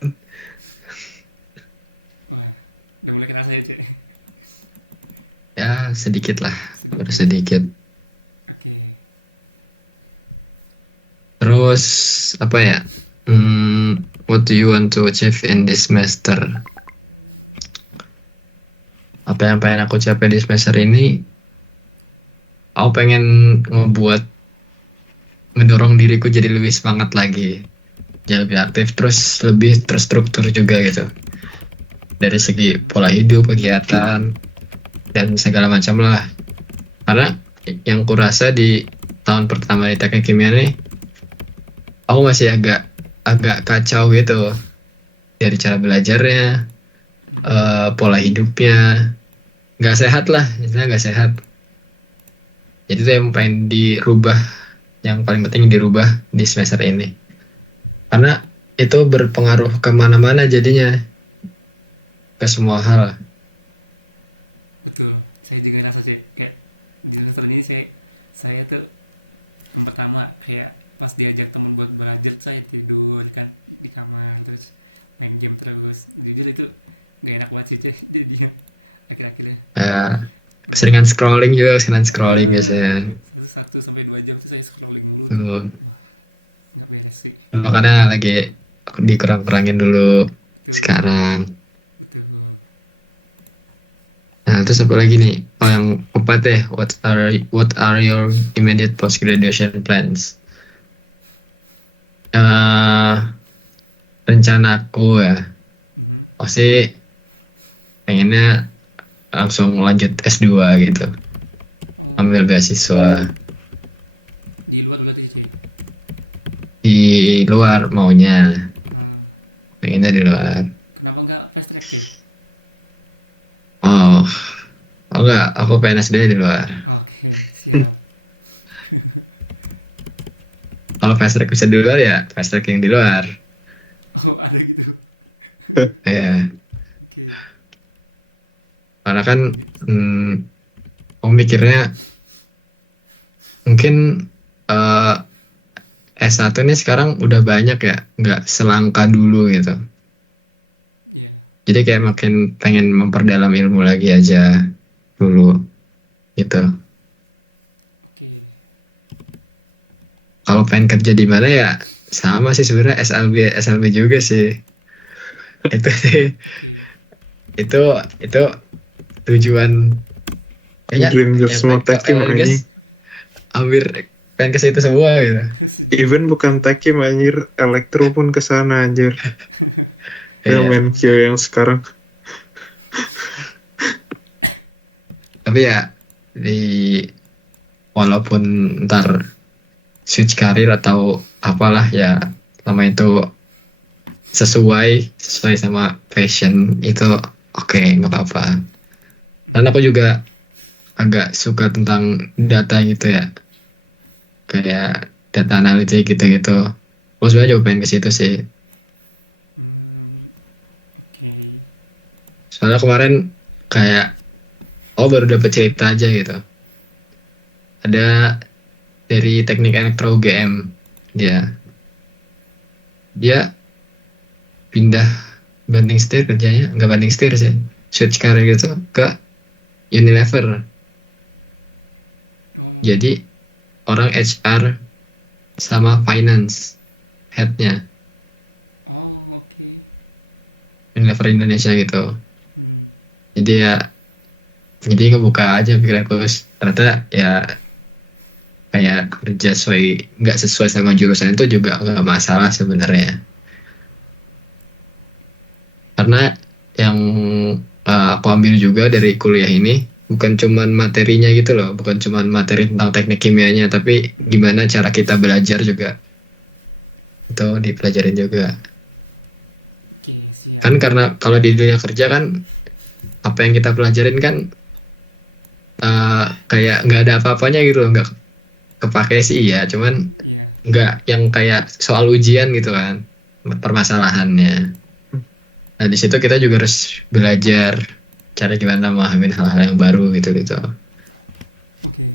Wah, udah mulai kerasa ya cuy. Ya sedikit lah, baru Sedikit. sedikit. Oke. Terus apa ya, what do you want to achieve in this semester? Apa yang pengen aku capai di semester ini? Aku pengen ngedorong diriku jadi lebih semangat lagi, jadi lebih aktif, terus lebih terstruktur juga gitu, dari segi pola hidup, kegiatan, dan segala macam lah. Karena yang kurasa di tahun pertama di teknik kimia nih, aku masih agak kacau gitu dari cara belajarnya, pola hidupnya nggak sehat lah, misalnya nggak sehat. Jadi itu yang pengen dirubah, yang paling penting dirubah di semester ini, karena itu berpengaruh kemana-mana jadinya, ke semua hal. Betul. Saya juga ngerasa sih kayak di semester ini saya tuh yang pertama kayak pas diajak temen buat belajar saya tidur kan di kamar terus main game terus. Jujur itu gak enak banget sih cuy jadinya akhir-akhirnya. Seringan scrolling biasanya. 1 sampai 2 jam tuh saya scrolling mulu tuh. Nggak beres sih. Makanya lagi dikurang-kurangin dulu. Betul. Sekarang. Betul. Nah, terus apa lagi nih? Yang keempat deh, what are your immediate post graduation plans? Rencanaku ya, pasti pengennya langsung lanjut S2 gitu, Oh, ambil beasiswa di luar berarti C. di luar maunya, Ah, pengennya di luar. kenapa nggak fast track C? Oh, enggak, aku PNS dulu di luar. Oke, siap. Kalau fast track bisa di luar ya fast track yang di luar. Oh, ada gitu. Ya, Oke. karena kan aku mikirnya mungkin eh, S1 ini sekarang udah banyak ya, nggak selangka dulu gitu. Iya. Jadi kayak makin pengen memperdalam ilmu lagi aja dulu gitu. Oke. Kalau pengen kerja di mana ya sama sih sebenarnya, SLB juga sih. Itu sih, Oke. itu tujuan kayaknya Dream job yang semua tekim oil and gas anjing. hampir pengen ke situ semua gitu. Sejak Even bukan tekim anjir, elektro pun kesana anjir. Iya. Yang main Kyo yang sekarang. Tapi ya walaupun ntar switch karir atau apalah ya, lama itu sesuai sama passion itu, oke, nggak apa-apa. Dan aku juga agak suka tentang data gitu ya, kayak data analitik gitu-gitu. Aku sebenarnya juga pengen ke situ sih. Oke. Soalnya kemarin kayak baru dapet cerita aja gitu. Ada dari teknik elektro UGM, dia pindah banding setir kerjanya, nggak banding setir sih, switch karir gitu ke Unilever. Oh. Jadi orang HR sama finance headnya Oh, oke. Unilever Indonesia gitu. Hmm. Jadi ngebuka aja pikiranku, ternyata ya kayak kerja nggak sesuai sama jurusan itu juga nggak masalah sebenarnya. Karena yang aku ambil juga dari kuliah ini bukan cuman materinya gitu loh, bukan cuman materi tentang teknik kimianya, tapi gimana cara kita belajar juga itu dipelajarin juga. Oke, siap. Kan karena kalau di dunia kerja kan apa yang kita pelajarin kan kayak nggak ada apa-apanya gitu loh, nggak kepake sih ya, cuman Iya. nggak yang kayak soal ujian gitu kan permasalahannya. Nah di situ kita juga harus belajar cara gimana memahami hal-hal yang baru gitu. Oke.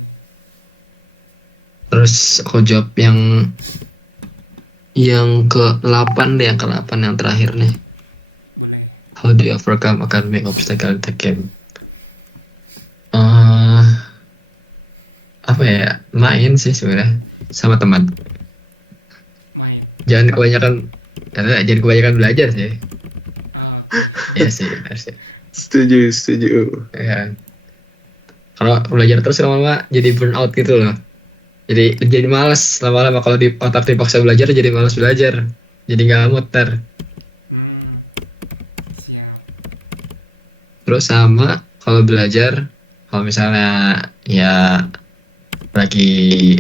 Terus aku jawab yang ke-8 deh, yang ke-8 yang terakhir nih. Boleh. How do you overcome academic obstacle in the game? Apa ya, main sih sebenarnya sama teman. Main. Jangan kebanyakan belajar sih. Oke. Iya sih, benar sih. Setuju. Ya. Kalau belajar terus lama-lama jadi burn out gitu loh. Jadi malas lama-lama, kalau di otak dipaksa belajar jadi malas belajar. Jadi nggak muter. Siap. Terus sama kalau belajar, kalau misalnya ya lagi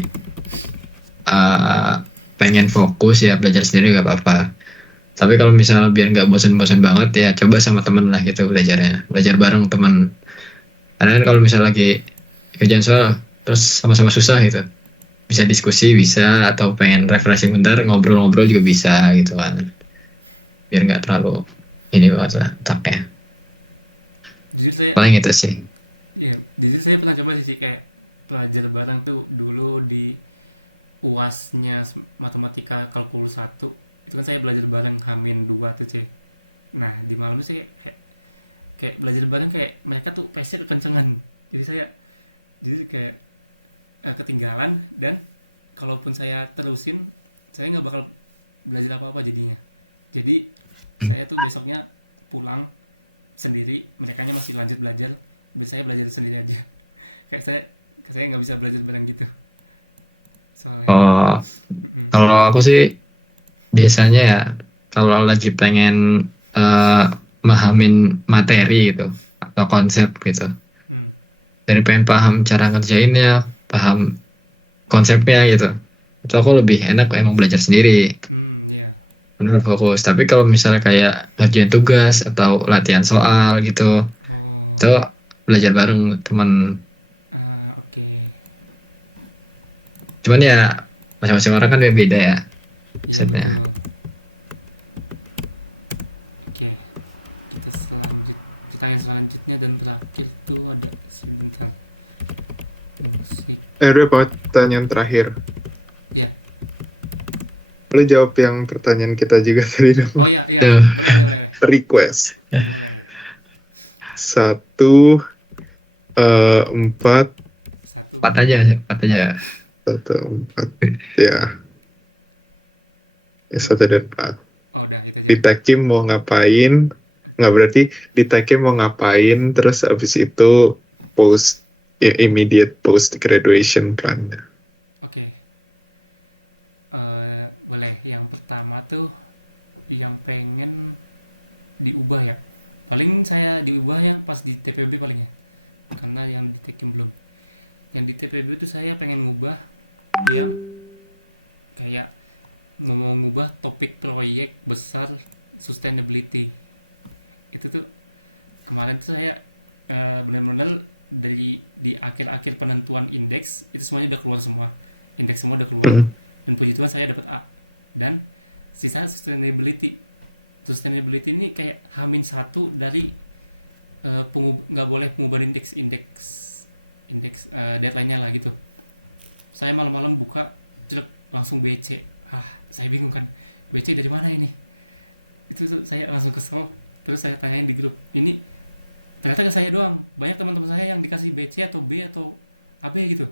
pengen fokus ya belajar sendiri nggak apa-apa. Tapi kalau misalnya biar nggak bosan-bosan banget ya coba sama temen lah gitu belajarnya, belajar bareng temen. Karena kan kalau misalnya lagi kerjaan soal terus sama-sama susah gitu, bisa diskusi bisa, atau pengen refreshing bentar ngobrol-ngobrol juga bisa gitu kan, biar nggak terlalu ini banget lah otaknya. Jujur saya, Paling itu sih. iya, jujur saya pernah coba sih kayak belajar bareng tuh dulu di UASnya matematika kalkulus 1. Itu kan saya belajar bareng Hamin 2 tuh C. Nah di malam itu saya kayak belajar bareng, kayak mereka tuh PC kekencengan, jadi saya kayak ketinggalan, dan kalaupun saya terusin saya nggak bakal belajar apa-apa jadinya. Jadi saya tuh besoknya pulang sendiri, merekanya masih lanjut belajar, saya belajar sendiri aja. Kayak saya nggak bisa belajar bareng gitu soalnya. Kalau aku sih biasanya ya kalau lagi pengen mahamin materi gitu, atau konsep gitu. Hmm. Dari pengen paham cara ngerjainnya, paham konsepnya gitu. Itu aku lebih enak emang belajar sendiri, Iya. bener fokus. Tapi kalau misalnya kayak ngerjain tugas atau latihan soal gitu, Oh. itu belajar bareng teman. Oke. Cuman ya masing-masing orang kan beda ya Iya mindsetnya. betul. Oke. Pertanyaan selanjutnya dan terakhir tuh ada sebentar. Musik. Udah pertanyaan terakhir. Ya. Lu jawab yang pertanyaan kita juga tadi dong. Oh iya. Tuh. Boleh. Request. Boleh. 1, 4, 1. Empat aja. 1, 4. Ya. 1 dan 4. Oh udah itu aja. Di Tekim mau ngapain? Nggak, berarti di Tekim mau ngapain, terus abis itu immediate post graduation plan. Oke. Boleh. Yang pertama tuh yang pengen diubah ya. Paling saya diubah ya pas di TPB paling ya. Karena yang di Tekim belum. Yang di TPB tuh saya pengen ngubah yang kayak mau ngubah topik proyek besar sustainability. Itu tuh kemarin tuh saya benar-benar di akhir-akhir penentuan indeks itu semuanya udah keluar semua. Indeks semua udah keluar dan puji Tuhan saya dapat A. Dan sisa sustainability. Sustainability ini kayak H-1 dari nggak boleh mengubah indeks deadline-nya lah gitu. Saya malam-malam buka langsung BC. Saya bingung kan, BC dari mana ini? Itu tuh saya langsung kesel. Terus saya tanyain di grup, ini ternyata gak saya doang, banyak teman-teman saya yang dikasih BC atau B atau AB gitu.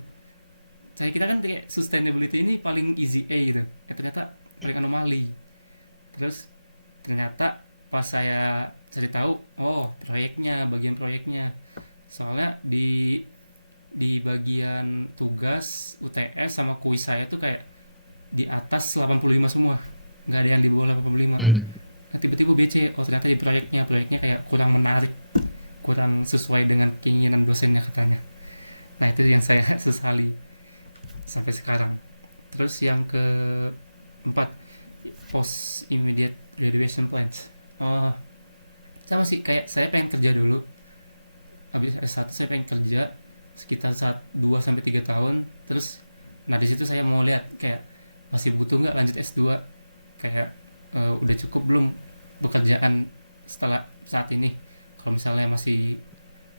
Saya kira kan kayak sustainability ini paling easy A gitu, ternyata paling anomali. Terus ternyata pas saya cari tahu, bagian proyeknya, soalnya di bagian tugas UTS sama kuis saya tuh kayak di atas 85 semua, nggak ada yang di bawah 85. Nah, tiba-tiba BC, ternyata di proyeknya kayak kurang menarik, kurang sesuai dengan keinginan dosennya katanya. Nah itu yang saya sesali sampai sekarang. Terus yang keempat, post immediate graduation plans. Sama sih, kayak saya pengen kerja dulu, habis S1 saya pengen kerja sekitar 2-3 tahun. Terus nah di situ saya mau lihat kayak masih butuh nggak lanjut S2, kayak udah cukup belum pekerjaan setelah saat ini. Kalau misalnya masih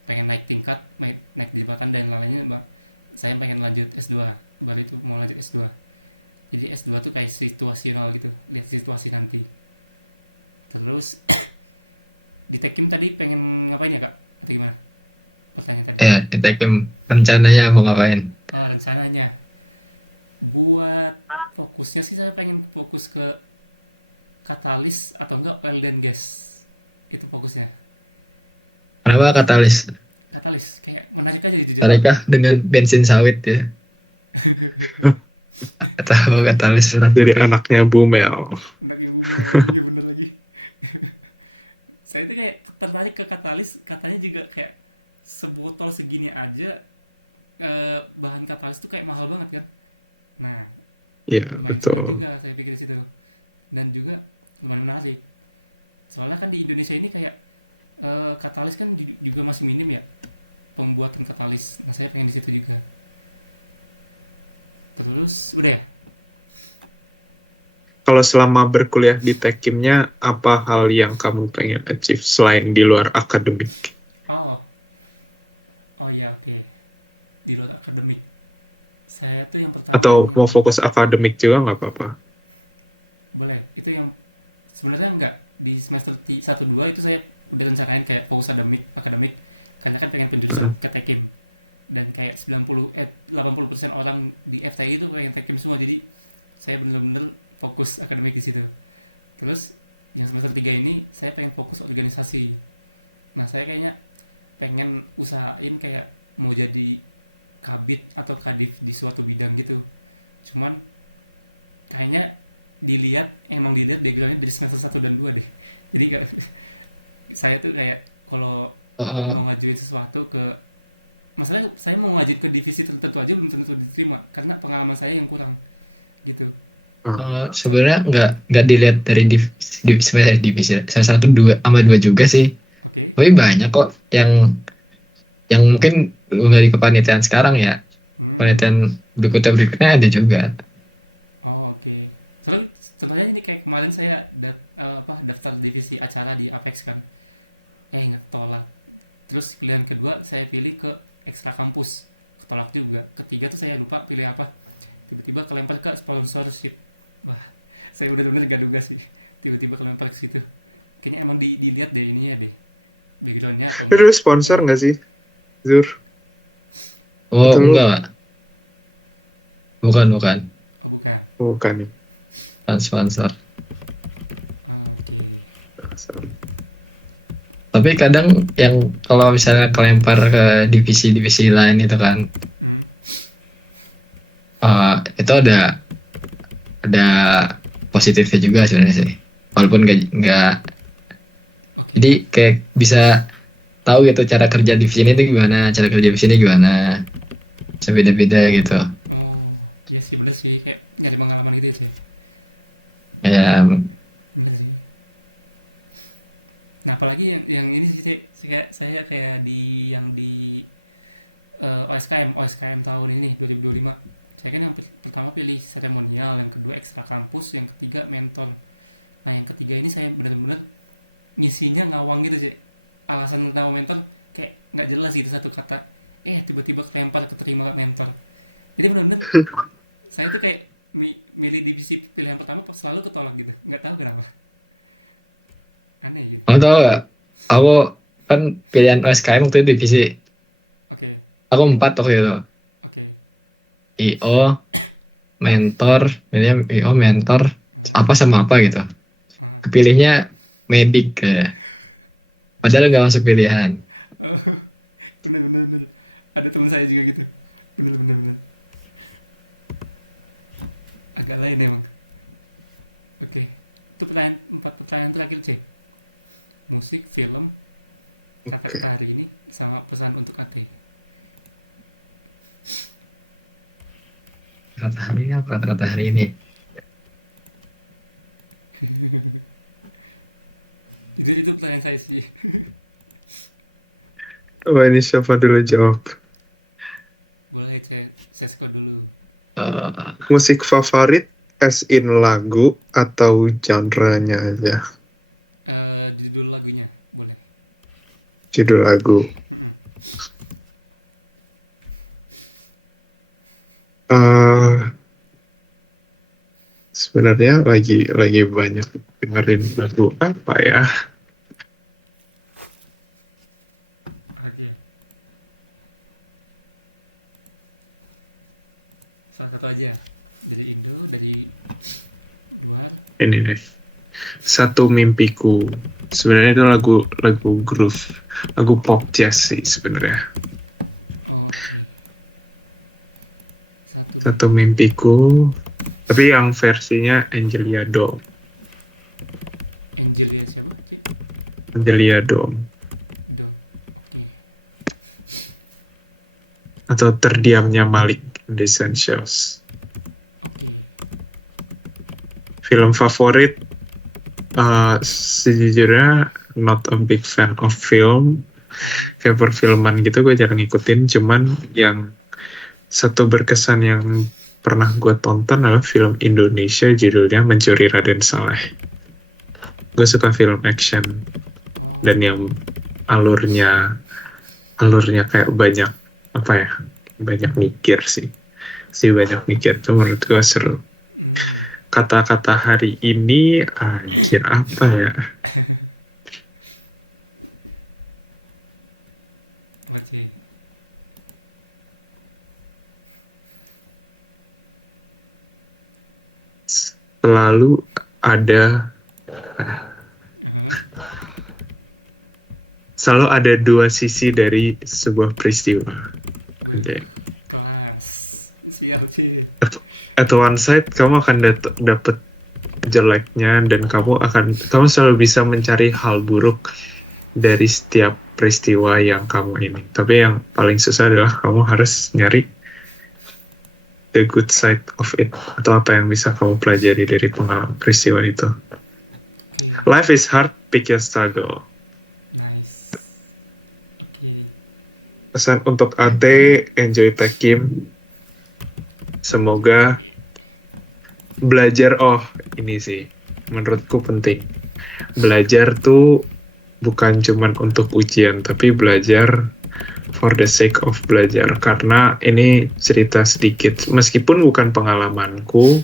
pengen naik tingkat, naik jabatan dan lainnya, saya pengen lanjut S2 baru itu mau lanjut S2. Jadi S2 tuh kayak situasional gitu, lihat situasi nanti. Terus di Tekim tadi pengen ngapain ya kak? Atau gimana? Pertanyaan tadi. Ya, di Tekim rencananya mau ngapain? Rencananya buat fokusnya sih saya pengen fokus ke katalis atau enggak oil dan gas. Itu fokusnya. Kenapa katalis? Katalis kayak menarik aja gitu. Tarekah dengan bensin sawit ya? Atau katalis Dari anaknya Bu Mel. Anak ibu lagi bener lagi. Saya tuh kayak tertarik ke katalis, katanya juga kayak sebotol segini aja bahan katalis tuh kayak mahal banget kan. Nah, Iya, lumayan betul. smart juga saya pikir di situ. Dan juga lumayan menarik. Soalnya kan di Indonesia ini kayak katalis kan juga masih minim ya, pembuatan katalis. Nah, saya pengen di situ juga. Terus udah ya? Kalau selama berkuliah di Tekimnya, apa hal yang kamu pengen achieve selain di luar akademik? Oh ya, oke. Di luar akademik. Saya tuh yang pertama Atau pengen, mau fokus akademik juga nggak apa-apa. boleh. Itu yang sebenarnya enggak di semester 1-2 itu saya udah rencanain kayak fokus akademik karena kan pengen penjurusan ke Tekim. Dan kayak 80% orang di FTI itu pengen Tekim semua, jadi saya bener-bener fokus akademik di situ. Terus yang semester 3 ini saya pengen fokus organisasi. Nah, saya kayaknya pengen usahain kayak mau jadi kabid atau kadif di suatu bidang gitu. Cuman kayaknya emang dilihat backgroundnya dari semester 1 dan 2 deh. Jadi saya tuh kayak kalau Oh, mau ngajuin sesuatu ke, masalahnya saya mau ngajuin ke divisi tertentu aja belum tentu diterima karena pengalaman saya yang kurang gitu. Sa- sebenarnya nggak dilihat dari sebenarnya divisi salah satu dua sama dua juga sih. Oke. Tapi banyak kok yang mungkin dari kepanitiaan sekarang ya. Hmm. Penelitian berikutnya ada juga. Oh, oke. Soalnya contohnya ini kayak kemarin saya daftar divisi acara di Apex kan. Nggak ketolak. Terus pilihan kedua saya pilih ke ekstra kampus. Ketolak juga. Ketiga tuh saya lupa pilih apa. Tiba-tiba kelempar ke sponsorship. Wah, saya benar-benar gak duga sih. Tiba-tiba kelempar ke situ. Kayaknya emang dilihat deh ininya deh. Backgroundnya atau Itu enggak. sponsor Apa. nggak sih, Zur? Oh, Atau lu? enggak. Bukan. Oh, bukan. Oh, bukan nih. Bukan sponsor. Ah, oke. Tapi kadang yang kalau misalnya kelempar ke divisi-divisi lain itu kan, Hmm. itu ada positifnya juga sebenarnya sih. Walaupun nggak Oke. jadi kayak bisa tahu gitu cara kerja divisi ini itu gimana, cara kerja divisi ini gimana, bisa beda-beda gitu. Oh, iya sih bener sih. Kayak nyari pengalaman gitu ya, Cek. Kayak Bener sih. Nah, apalagi yang ini sih, Cek. Saya kayak di OSKM tahun ini nih 2025. Saya kan yang pertama pilih seremonial, yang kedua ekstra kampus, yang ketiga mentor. Nah, yang ketiga ini saya benar-benar ngisinya ngawang gitu, Cek. Alasan utama mentor kayak nggak jelas gitu satu kata. Tiba-tiba kelempar keterima mentor. Jadi benar-benar saya tuh kayak milih divisi pilihan pertama selalu ketolak gitu. Nggak tahu kenapa. Aneh gitu. kamu tahu gak? Aku kan pilihan OSKM waktu itu divisi. Oke, Aku 4 waktu itu. oke. IO, mentor, pilihnya IO, mentor, Ah, apa sama apa gitu. ah. Kepilihnya medik kayak. Padahal nggak masuk pilihan. Oh, bener. Ada teman saya juga gitu. Bener. Agak lain emang. Oke. Itu empat pertanyaan terakhir, C. Musik, film, kata-kata hari ini, sama pesan untuk AT. Kata hari ini apa? Kata hari ini. Itu pertanyaan saya sih. Oh, ini siapa dulu jawab? Boleh, C. Sesko dulu. Musik favorit as in lagu atau genre-nya aja? Judul lagunya, boleh. Judul lagu. Mm-mm. Eh, Sebenarnya lagi banyak dengerin lagu apa ya? Aja. Salah satu aja. Dari Indo, dari luar. Ini deh. Satu Mimpiku. Sebenarnya itu lagu groove, lagu pop jazz sih sebenarnya. Oh, oke. Satu Mimpiku, tapi yang versinya Angelia Dom. Angel ya siapa, C? Angelia Dom. Do. Oke. Atau Terdiamnya Malik, The Essentials. Oke. Film favorit, sejujurnya not a big fan of film. Kayak perfilman gitu gue jarang ngikutin, cuman yang satu berkesan yang pernah gue tonton adalah film Indonesia judulnya Mencuri Raden Saleh. Gue suka film action Oh. dan yang alurnya kayak banyak banyak mikir sih banyak mikir tuh menurut gue seru. Kata-kata hari ini anjir apa ya? Oke. Selalu ada selalu ada dua sisi dari sebuah peristiwa. Okay. Kelas. Siap sih. At one side kamu akan dapat jeleknya dan kamu selalu bisa mencari hal buruk dari setiap peristiwa yang kamu ini. Tapi yang paling susah adalah kamu harus nyari the good side of it, atau apa yang bisa kamu pelajari dari pengalaman peristiwa itu. Oke, Life is hard, pick your struggle. nice. Oke, Pesan untuk AT, enjoy Tekim. Semoga belajar, ini sih menurutku penting. Belajar tuh bukan cuman untuk ujian, tapi belajar for the sake of belajar. Karena ini cerita sedikit, meskipun bukan pengalamanku,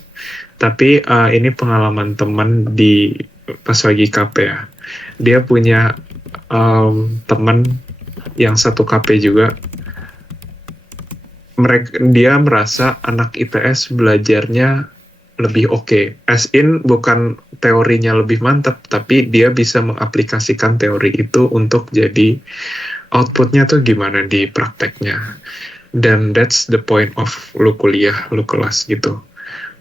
tapi ini pengalaman teman di pas lagi KP ya. Dia punya teman yang satu KP juga. Dia merasa anak IPS belajarnya lebih oke. As in, bukan teorinya lebih mantap, tapi dia bisa mengaplikasikan teori itu untuk jadi outputnya tuh gimana di prakteknya. Dan that's the point of lu kuliah, lu kelas gitu.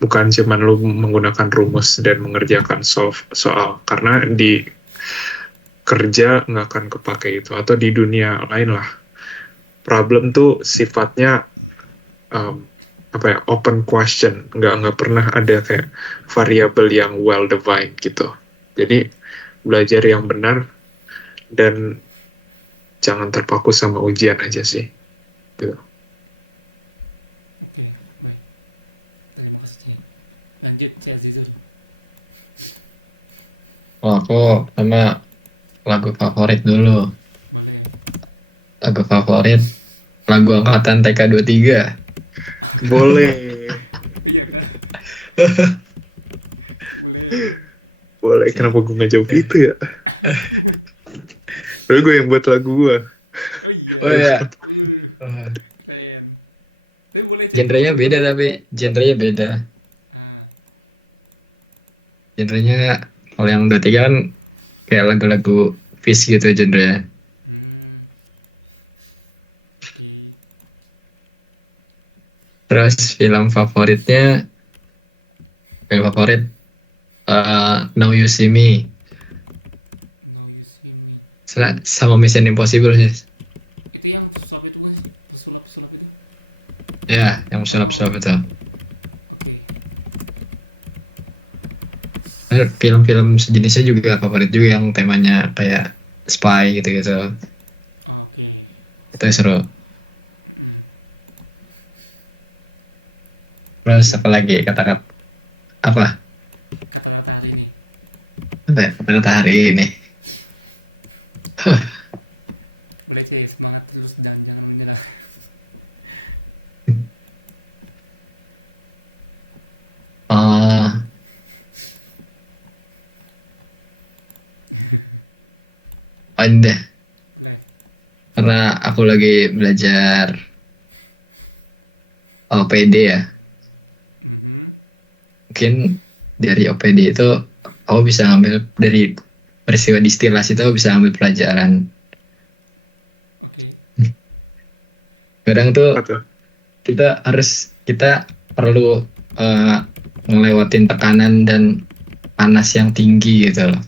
Bukan cuman lu menggunakan rumus dan mengerjakan soal, karena di kerja nggak akan kepake itu, atau di dunia lain lah. Problem tuh sifatnya open question, nggak pernah ada kayak variabel yang well defined gitu. Jadi belajar yang benar dan jangan terpaku sama ujian aja sih. Gitu. oke, baik. Terima kasih, C. Lanjut, C. Azizul. Aku sama lagu favorit dulu. Boleh. Lagu favorit, lagu angkatan TK23. Boleh. Iya kan? Boleh. Boleh, kenapa gue nggak jawab itu ya? Tapi gue yang buat lagu gue. Oh iya. Oh iya. Keren. Tapi boleh, C. Genrenya Dua. beda tapi genrenya beda. Ah, Genrenya kalau yang 23 kan kayak lagu-lagu Fish gitu genrenya. Oke. Terus film favorit Now You See Me Now You See Me. sama Mission Impossible sih. Itu yang pesulap itu bukan sih? Pesulap itu? Ya, yang sulap-sulap itu. Oke. Film-film sejenisnya juga favorit juga, yang temanya kayak spy gitu-gitu. Oke. Itu seru. Mm. Terus apa lagi kata-kata apa? Kata-kata hari ini. Kata hari ini. Boleh, C. Semangat terus dan jangan menyerah. Ada. Boleh. Karena aku lagi belajar OPD ya. Mungkin dari OPD itu aku bisa ngambil, dari peristiwa distilasi itu aku bisa ngambil pelajaran. Oke. Kadang tuh Apa tuh? kita perlu ngelewatin tekanan dan panas yang tinggi gitu loh,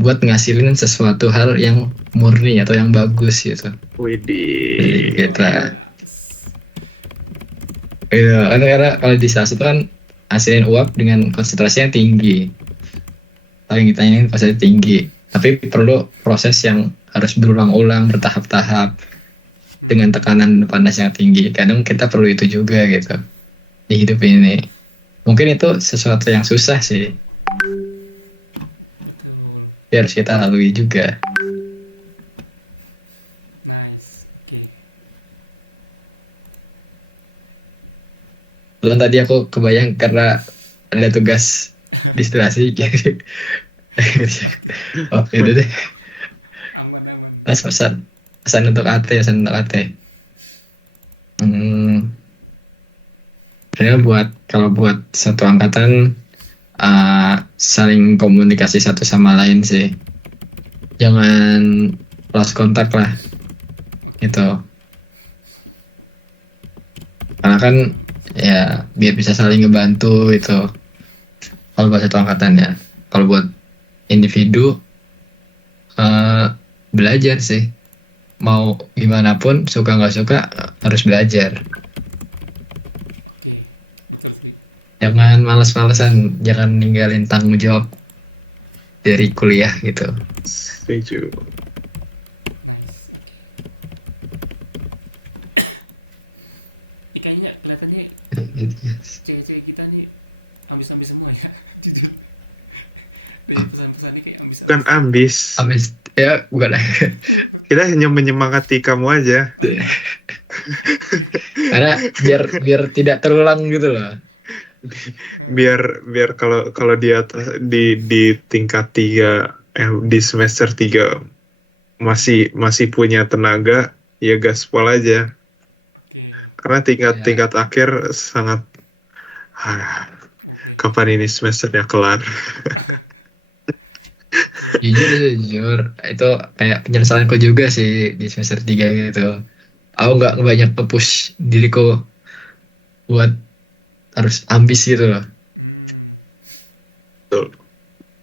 buat ngasilin sesuatu hal yang murni atau yang bagus gitu. Widih. Gitu. Yes. Iya, karena kalau distilasi itu kan hasilin uap dengan konsentrasi yang tinggi. Tahu yang kita ingin konsentrasi tinggi, tapi perlu proses yang harus berulang-ulang, bertahap-tahap, dengan tekanan panas yang tinggi. Kadang kita perlu itu juga gitu di hidup ini. Mungkin itu sesuatu yang susah sih, Betul. harus kita lalui juga. Nice. Oke. Belum, tadi aku kebayang karena ada tugas distilasi gitu. Oh itu deh. Aman. Mas pesan untuk AT. Sebenarnya kalau buat satu angkatan, saling komunikasi satu sama lain sih. Jangan lost kontak lah Oke. gitu. Karena kan ya biar bisa saling ngebantu itu. Kalau buat satu angkatan ya. Kalau buat individu, belajar sih. mau gimana pun suka nggak suka harus belajar. Oke, betul sih. Jangan malas-malasan, jangan ninggalin tanggung jawab dari kuliah gitu. Setuju. Nice, oke. Ini kayaknya kelihatannya cewek-cewek kita nih ambis-ambis semua ya, jujur. Dari pesan-pesannya kayak ambis-ambis. Bukan ambis. Habis ya bukan. Kita hanya menyemangati kamu aja. Oh, iya. Karena biar tidak terulang gitu loh. Biar kalau di atas di tingkat 3 di semester 3 masih punya tenaga, ya gaspol aja. Oke, Karena tingkat akhir sangat oke. kapan ini semesternya kelar. Jujur itu kayak penyesalanku juga sih di semester 3 gitu. Aku nggak banyak nge-push diriku buat harus ambis gitu loh. Betul.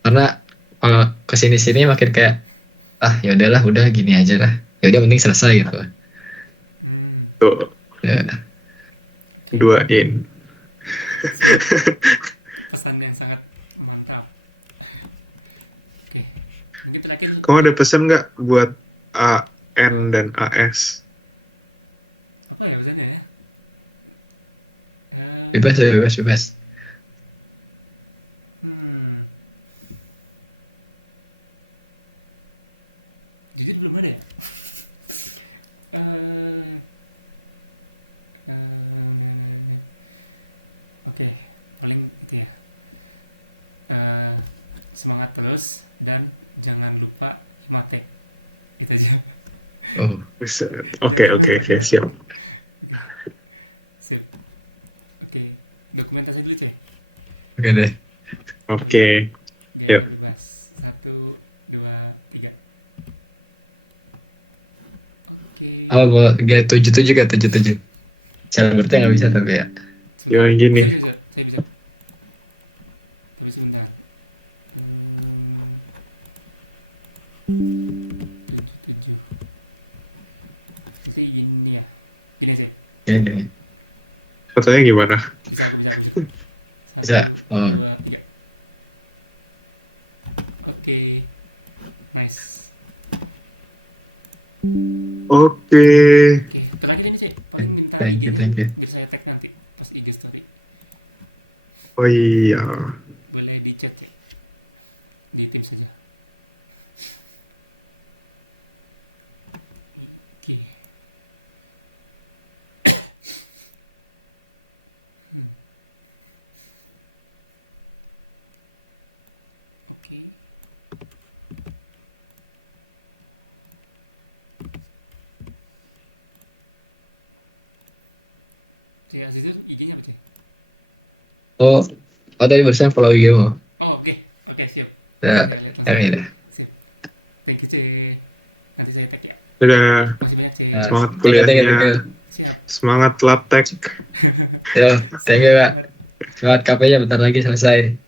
Karena kalau kesini-sini makin kayak ya udahlah, udah gini aja lah. Ya udah penting selesai gitu. Tuh, Ya. Oke. duain. Siap. Pesan yang sangat mantap. Oke, mungkin terakhir. Kamu ada pesan nggak buat AN dan AS? Apa ya pesannya ya? Bebas. Jujur belum ada ya. Oke, paling itu ya. Semangat terus dan jangan lupa Imatek. Itu aja. Oh, Oke, siap. Oke. Sip. Oke, dokumentasi dulu, Cek. oke deh. Oke. Gaya bebas. 1, 2, 3. Oke. Oh, mau gaya 77 kan 77. Cara berarti nggak bisa tapi ya. Sebentar. Jangan gini. Bisa. Saya bisa. Tapi sebentar. 77. Jadi gini ya. Gini aja. Oke. Fotonya gimana? Aku bisa. 1, Bisa. 2, 3. Oke. Nice. Oke. Oke, terakhir ini Cek, paling minta Thank you, IG-nya thank you. biar saya tag nanti pas IG story. Oh iya. Boleh di chat Cek. Di tim saja. Oke. Oke. Cek Azizur IG-nya apa Cek? Oh, tadi barusan follow IG mu. Oh oke siap. Ya, Saya lihat yang langsung. ini. Sip. Thank you Cek. Nanti saya tag ya. Dadah. Masih banyak Cek. Semangat Thank you. kuliahnya. Siap. Semangat labtek. Yo, thank you Kak. Semangat. Semangat KP-nya bentar lagi selesai.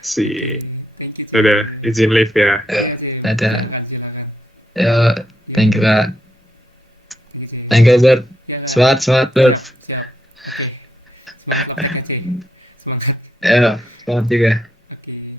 Si. Oke, thank you Cek. Udah, izin live ya. Iya Cek. Dadah. Silakan. Yo, thank you Kak. Thank you Cek. Thank you Bert. Ya, Kak. Semangat Bert. Siap. Oke. Semangat lapteknya, Cek. Semangat. Yo, semangat juga. Oke.